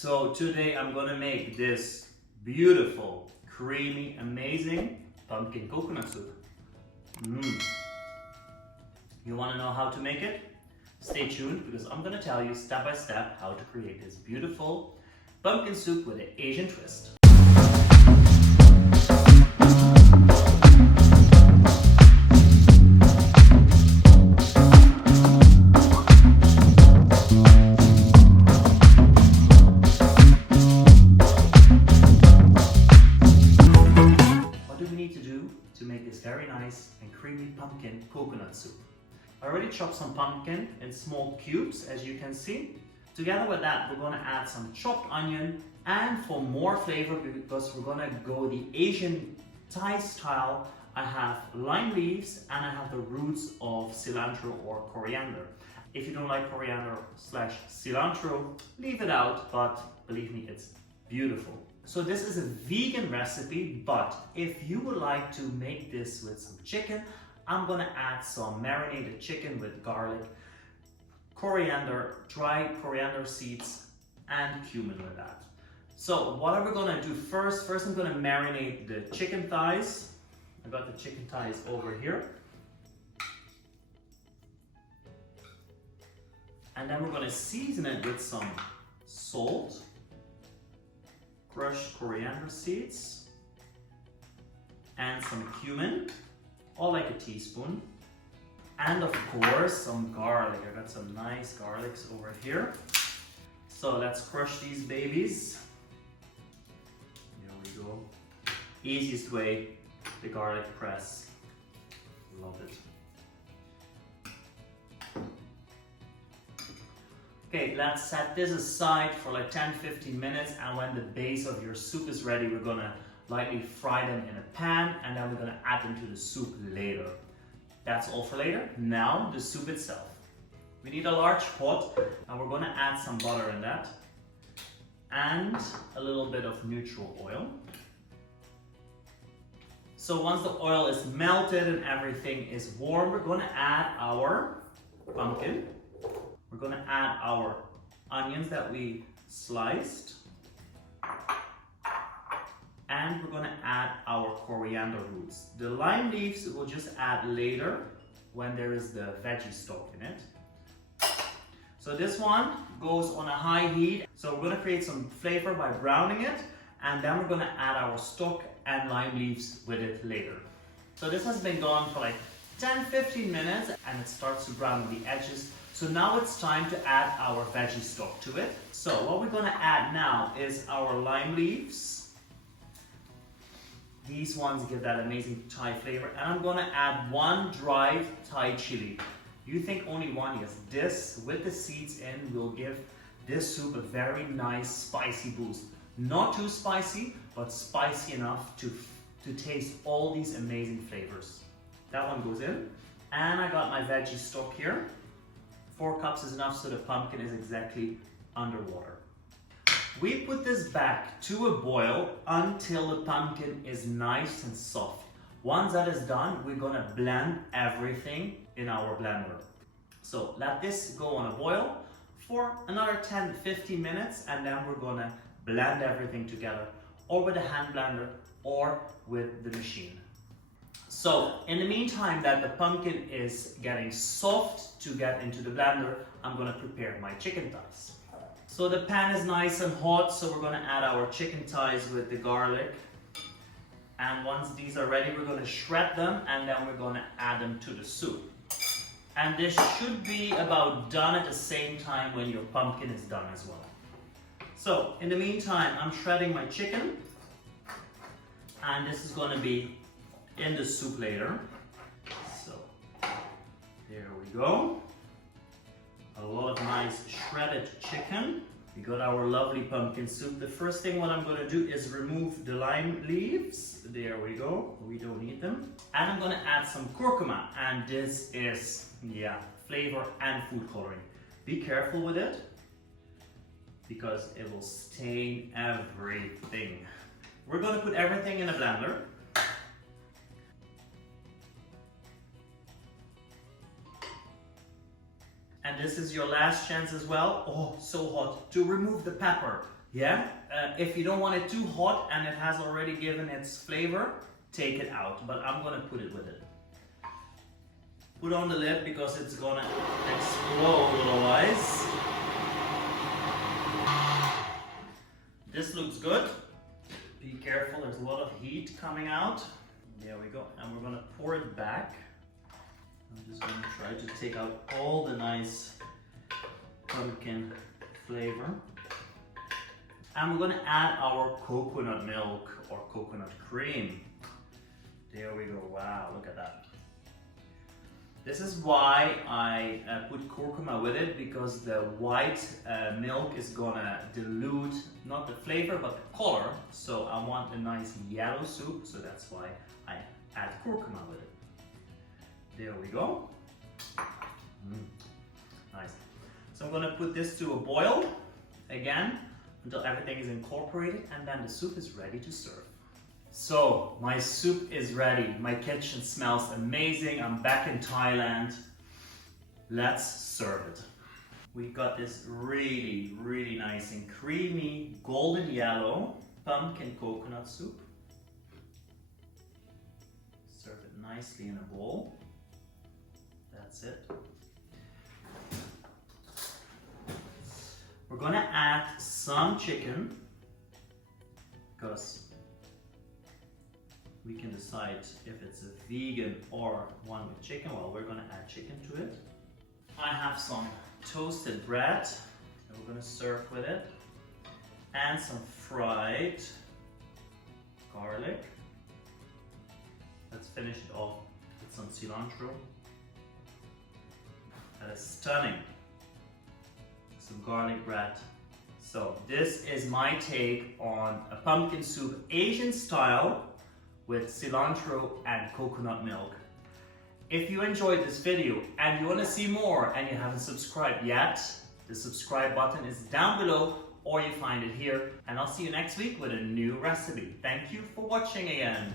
So today I'm gonna make this beautiful, creamy, amazing pumpkin coconut soup. You wanna know how to make it? Stay tuned because I'm gonna tell you step by step how to create this beautiful pumpkin soup with an Asian twist. To make this very nice and creamy pumpkin coconut soup. I already chopped some pumpkin in small cubes, as you can see. Together with that, we're going to add some chopped onion, and for more flavor, because we're going to go the Asian Thai style, I have lime leaves and I have the roots of cilantro or coriander. If you don't like coriander / cilantro, leave it out, but believe me, it's beautiful. So this is a vegan recipe, but if you would like to make this with some chicken, I'm gonna add some marinated chicken with garlic, coriander, dried coriander seeds, and cumin with that. So what are we gonna do first? First I'm gonna marinate the chicken thighs. I got the chicken thighs over here. And then we're gonna season it with some salt, crushed coriander seeds, and some cumin, all like a teaspoon. And of course, some garlic. I got some nice garlics over here. So let's crush these babies. There we go. Easiest way, the garlic press. Love it. Okay, let's set this aside for like 10-15 minutes, and when the base of your soup is ready, we're gonna lightly fry them in a pan, and then we're gonna add them to the soup later. That's all for later. Now, the soup itself. We need a large pot, and we're gonna add some butter in that, and a little bit of neutral oil. So once the oil is melted and everything is warm, we're gonna add our pumpkin. We're going to add our onions that we sliced, and we're going to add our coriander roots. The lime leaves we'll just add later when there is the veggie stock in it. So this one goes on a high heat. So we're going to create some flavor by browning it, and then we're going to add our stock and lime leaves with it later. So this has been gone for like 10-15 minutes, and it starts to brown on the edges. So now it's time to add our veggie stock to it. So what we're gonna add now is our lime leaves. These ones give that amazing Thai flavor. And I'm gonna add one dried Thai chili. You think only one? Yes. This, with the seeds in, will give this soup a very nice spicy boost. Not too spicy, but spicy enough to taste all these amazing flavors. That one goes in. And I got my veggie stock here. 4 cups is enough, so the pumpkin is exactly underwater. We put this back to a boil until the pumpkin is nice and soft. Once that is done, we're gonna blend everything in our blender. So let this go on a boil for another 10-15 minutes, and then we're gonna blend everything together, or with a hand blender or with the machine. So in the meantime that the pumpkin is getting soft to get into the blender, I'm gonna prepare my chicken thighs. So the pan is nice and hot, so we're gonna add our chicken thighs with the garlic. And once these are ready, we're gonna shred them, and then we're gonna add them to the soup. And this should be about done at the same time when your pumpkin is done as well. So in the meantime, I'm shredding my chicken, and this is gonna be in the soup later. So there we go. A lot of nice shredded chicken. We got our lovely pumpkin soup. The first thing what I'm going to do is remove the lime leaves. There we go. We don't need them. And I'm going to add some curcuma. And this is, flavor and food coloring. Be careful with it, because it will stain everything. We're going to put everything in a blender. And this is your last chance as well, oh so hot, to remove the pepper. Yeah, if you don't want it too hot and it has already given its flavor, take it out, but I'm gonna put it with it. Put on the lid because it's gonna explode otherwise. This looks good. Be careful, there's a lot of heat coming out. There we go, and we're gonna pour it back. I'm just gonna try to take out all the nice pumpkin flavor. And we're gonna add our coconut milk or coconut cream. There we go, wow, look at that. This is why I put curcuma with it, because the white milk is gonna dilute, not the flavor, but the color. So I want a nice yellow soup, so that's why I add curcuma with it. There we go. Nice. So I'm gonna put this to a boil again until everything is incorporated, and then the soup is ready to serve. So my soup is ready. My kitchen smells amazing. I'm back in Thailand. Let's serve it. We got this really, really nice and creamy golden yellow pumpkin coconut soup. Serve it nicely in a bowl. That's it. We're gonna add some chicken, because we can decide if it's a vegan or one with chicken. Well, we're gonna add chicken to it. I have some toasted bread that we're gonna serve with it, and some fried garlic. Let's finish it off with some cilantro. That is stunning. Some garlic bread. So this is my take on a pumpkin soup Asian style with cilantro and coconut milk. If you enjoyed this video and you want to see more and you haven't subscribed yet, the subscribe button is down below, or you find it here, and I'll see you next week with a new recipe. Thank you for watching again.